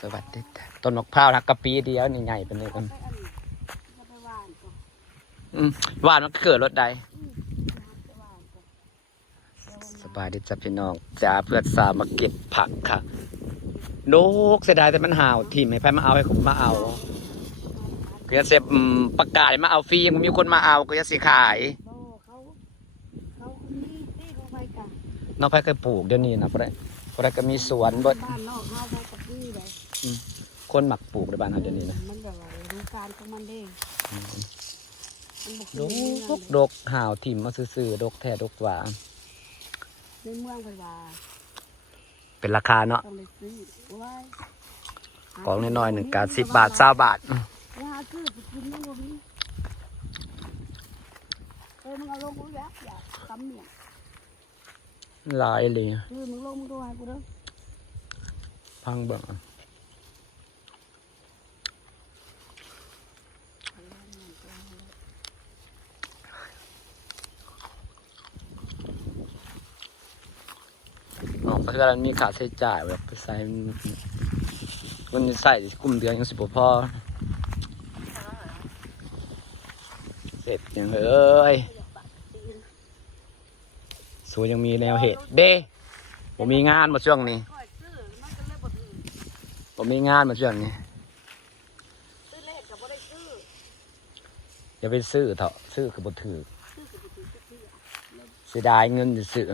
สวัสดีต้นมะพร้าวนักกะปีเดียวนี่ใหญ่เป็นเลยคนหวานมันเกิดรถใดสบายดีจ้ะพี่น้องจ้าเพื่อนสาวมาเก็บผักค่ะนกเสียดายแต่มันห่าวทีมให้ไปมาเอาให้ผมมาเอาเพื่อนเสพประกาศมาเอาฟรียังมีคนมาเอาก็จะสิขายน้องไผ่เคยปลูกเดี๋ยวนี้นะเพราะได้ก็มีสวนบดคนหมักปลูกในบ้านเราเดี๋ยวนี้นะมันแบบว่ารู้การของมันเด้ดกห่าวถิ่มมาซื้อดกแท้ดกหวานในเมืองไปว่าเป็นราคาเนาะของน้อยๆ1 การ10 บาท20 บาทคือกินไม่หมดนี่มึงเอาลงกูแล้วอย่าทำเนี่ยลายเลยมึงลงมึงดูให้กูเด้อพังเบิ่งเพราะฉะนั้นมีค่าใช้จ่ายแบบไปใส่คนใส่กลุ่มเดือนยัง10 พอเสร็จยังเอ้ยสูยังมีแนวเหตุเด้ผมมีงานมาช่วงนี้ผมมีงานมาช่วงนี้อย่าไปซื้อเถอะซื้อคือบถือเสียดายเงินจะซื้อ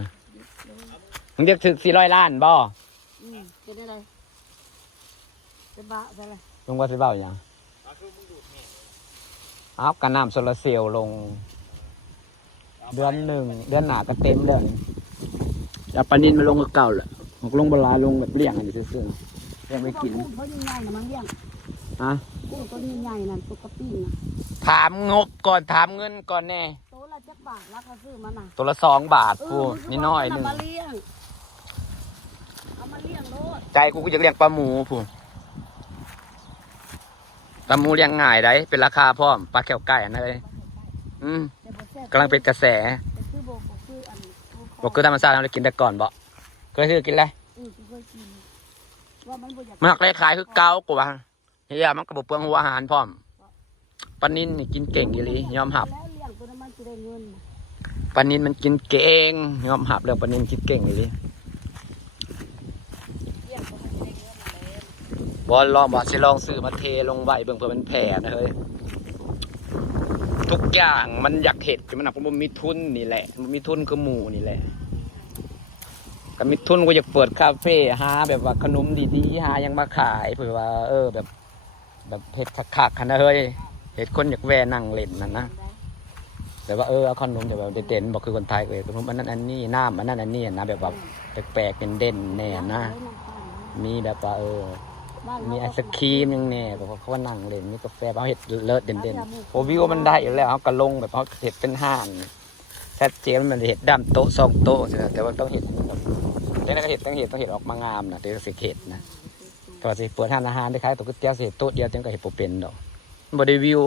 มึงเรียกถึก400 ล้านบ่เป็นอะไรเป็นบ้าอะไรลุงว่าสิเบ้าอย่างเอากันน้ำโซลาเซลล์ลงเดือน1 เดือนหน้าก็เต็มเดือนจะปลานินมาลงกับเก่าแหละลงบลาลงแบบเลี้ยงอันนี้ซื่อๆเลี้ยงไม่กินเขาใหญ่ๆนะมันเลี้ยงฮะกุ้งตัวใหญ่ๆนั่นตัวกระปิ้งนะถามงบก่อนถามเงินก่อนแน่ตัวละจักบาทแล้วเขาซื้อมันน่ะตัวละ2 บาทพูนี่น้อยนึงเอามาเลี้ยงโลดใจกูก็จะเลี้ยงปลาหมูพูปลาหมูเลี้ยงง่ายได้เป็นราคาพร้อมปลาแก้วไก่อันนั้นเลยกำลังเป็นกระแสบอกคือธรรมชาติเรากินแต่ก่อนบ่เคยซื้อกินเลยมันหักเลยขายคือเกากูว่าเฮียมันกระบอกเปลืองหัวอาหารพร้อมปลานินนี่กินเก่งอยู่เลยยอมหับปลานินมันกินเก่งยอมหับแล้วปลานินกินเก่งอยู่เลยบอลลองบอกสิลองซื้อมาเทลงใบเบิ่งเพื่อมันแผ่นะเฮ้ยทุกอย่างมันอยากเห็ดมันหนักมันมีทุนนี่แหละมันมีทุนคือหมูนี่แหละก็มีทุนก็อยากเปิดคาเฟ่หาแบบว่าขนมดีๆหายังมาขายเผื่อว่าแบบเห็ดคักๆนะเฮ้ยเห็ดคนอยากแวนั่งเล่นนั่นนะแต่ว่าเอาขนมแบบเด่นๆบอกคือคนไทยเลยขนมอันนั้นอันนี้น้ำอันนั้นอันนี้นะแบบว่าแปลกๆเด่นๆแน่นะมีแบบว่ามีไอศครีมยังเนี่ยแบบเขาว่านั่งเล่นมีกาแฟเขาเห็ดเลิศเด่นๆโอ้วิวมันได้อยู่แล้วเขากระลงแบบเขาเห็ดเป็นห่านชัดเจนมันเห็ดดำโต๊ะ2 โต๊ะแต่ว่าต้องเห็ดแต่ก็เห็ดต้องเห็ดออกมางามนะเดี๋ยวสิเห็ดนะแต่ว่าสิเปิดห้านอาหารได้คล้ายตัวก๋วยเตี๋ยวเห็ดโต๊ะเดียวเต็มกับเห็ดโปเป็นดอกบริวิว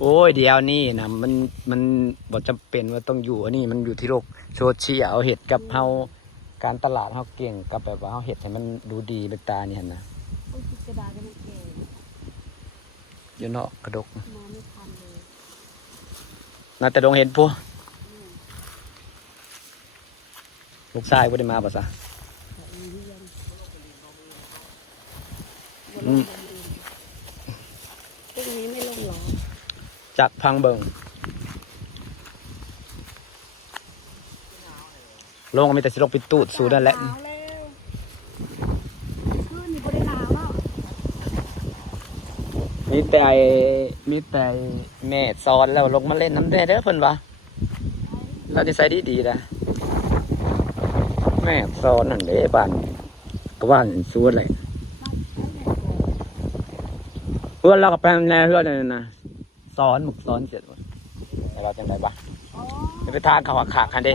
โอ้ยเดียวนี่นะมันบ่จำเป็นว่าต้องอยู่อันนี้มันอยู่ที่โลกโซเชียลเห็ดกับเฮาการตลาดเฮาเก่งกับแบบว่าเฮาเห็ดให้มันดูดีเป็นตานี่หั่นนะอยู่เนาะกระดกน่าแต่ดงเห็นพวกลูกชายบ่ได้มาบ่ซะจากพังเบิงลงมีแต่สิลงไปตูดสูนั่นแหละมีแต่แม่สอนแล้วลงมาเล่นน้ำแดดเด้อเพิ่นวะเราดีไซน์ดีนะแม่สอนนั่นเลยบ้านก็บ้านสูอะไรเพื่อนเราก็ไปแนวเพื่อนเลยนะสอนหมึกสอนเสร็จเราจังไรบ้างไปทานข้าวขากันดิ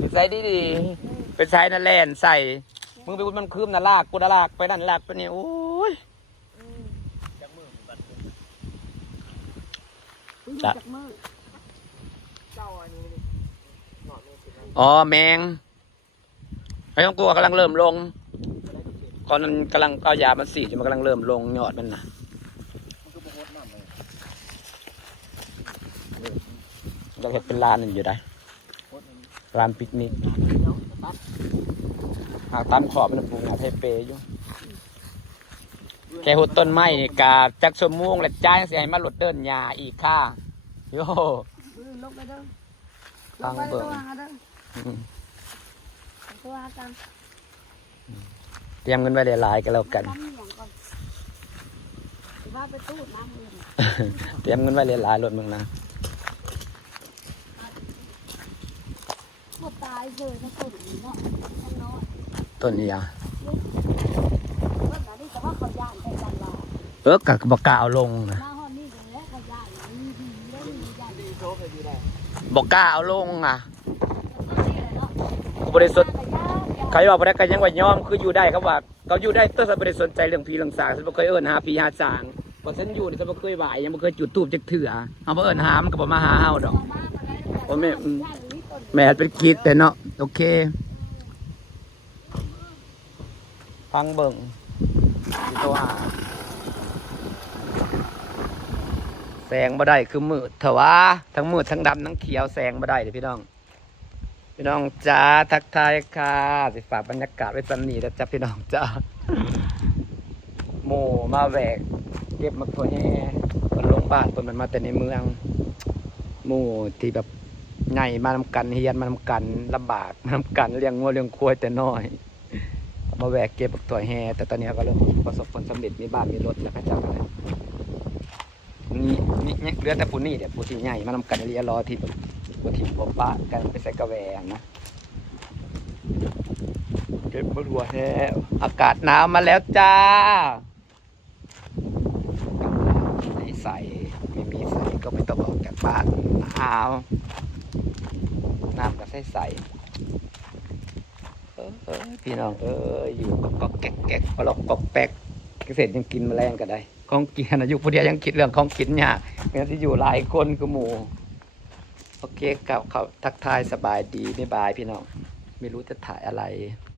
ไปใส่ดีไปใส่นั่นแหละใส่มึงไปมันคืมน่ะลากกูน่ะลากไปนั่นลากไปนี่โอ้ย อ๋อแมงไอ้ต้องกลัวกำลังเริ่มลงก่อนนั้นกำลังเอายามันสีดมันกำลังเริ่มลงยอดมันนะเราเห็นเป็นลานนั่นอยู่ได้ลานปิกนิกหากตามขอบมันปลูกหาไทเปอยู่แค่หุดต้นไม้กาจักสมม่วงและจ้างเสียให้มาหลดเดินยาอีกค่ะโย่ ลงไปเด้อล ฟั ง ง ไป เบิ่ ตั ง วหาเด้อตัวหากัน เตรียมเงินไว้หลายๆกันแล้วกัน น้ำเหนียงก่อนว่าไปตู้น้ำเย็น เตรียมเงินไว้หลายๆรถมึงนะ หมดตายเลยนะตุ่นเนาะน้อย ต้นนี้อ่ะ เมื่อไหร่แต่ว่าเขาย่านไปจันลา กับบกล้าเอาลงนะ หน้าห้องนี่เลยและเขาย่านมีดีและมีย่านดีโชคดีได้ บอกกล้าเอาลงอ่ะ เนาะ กูบริสุทธิ์ใครบอกพนักงานยังว่าย่อมคืออยู่ได้ครับว่าเขาอยู่ได้ตัวฉันบริสนใจเรื่องผีเรื่องสางฉันไม่เคยเอิ้นหาผีหาสางเพราะฉันอยู่นี่ฉันไม่เคยไหวยังไม่เคยจุดธูปจักเถื่อเอามาเอิ้นหามันก็บอกมาหาเฮาดอกโอ้แม่แม่เป็นคิดแต่เนาะโอเคฟังเบิ่งตัวหาแสงบ่ได้คือมืดเถอะวะทั้งมืดทั้งดำทั้งเขียวแสงบ่ได้เลยพี่น้องจ้าทักทายค่ะสิฝากบรรยากาศไว้สำนีแล้วจ้าพี่น้องจ้าหมู่มาแหวกเก็บมะพร้าวแห่คนลงบ้านคนมันมาแต่ในเมืองหมู่ที่แบบใหญ่มานำกันเฮียนมานำกันลำบากมานำกันเลี้ยงงัวเลี้ยงควายแต่น้อยมาแหวกเก็บมะพร้าวแห่แต่ตอนนี้ก็เริ่มประสบผลสำเร็จมีบ้านมีรถแล้วก็จ้าอะไรนี่เหลือแต่ผู้นี่เดี๋ยวผู้ที่ใหญ่มานำกันเรียรอที่แบบผู้ที่พบปะกันไปใส่กระแวงนะเก็บมะพร้าวแห่อากาศหนาวมาแล้วจ้าใส่ไม่มีใส่ก็ไม่ต้องออกจากบ้านหนาวน้ำก็ใส่พี่น้องอยู่ก็แก๊กพอเรากอกแป๊กเกษตรยังกินแมลงก็ได้ของกินนะอยู่ผู้เดียวยังคิดเรื่องของกินเนี่ยงั้นที่อยู่หลายคนคือหมู่โอเคกับเขาทักทายสบายดีไม่บายพี่น้องไม่รู้จะถ่ายอะไร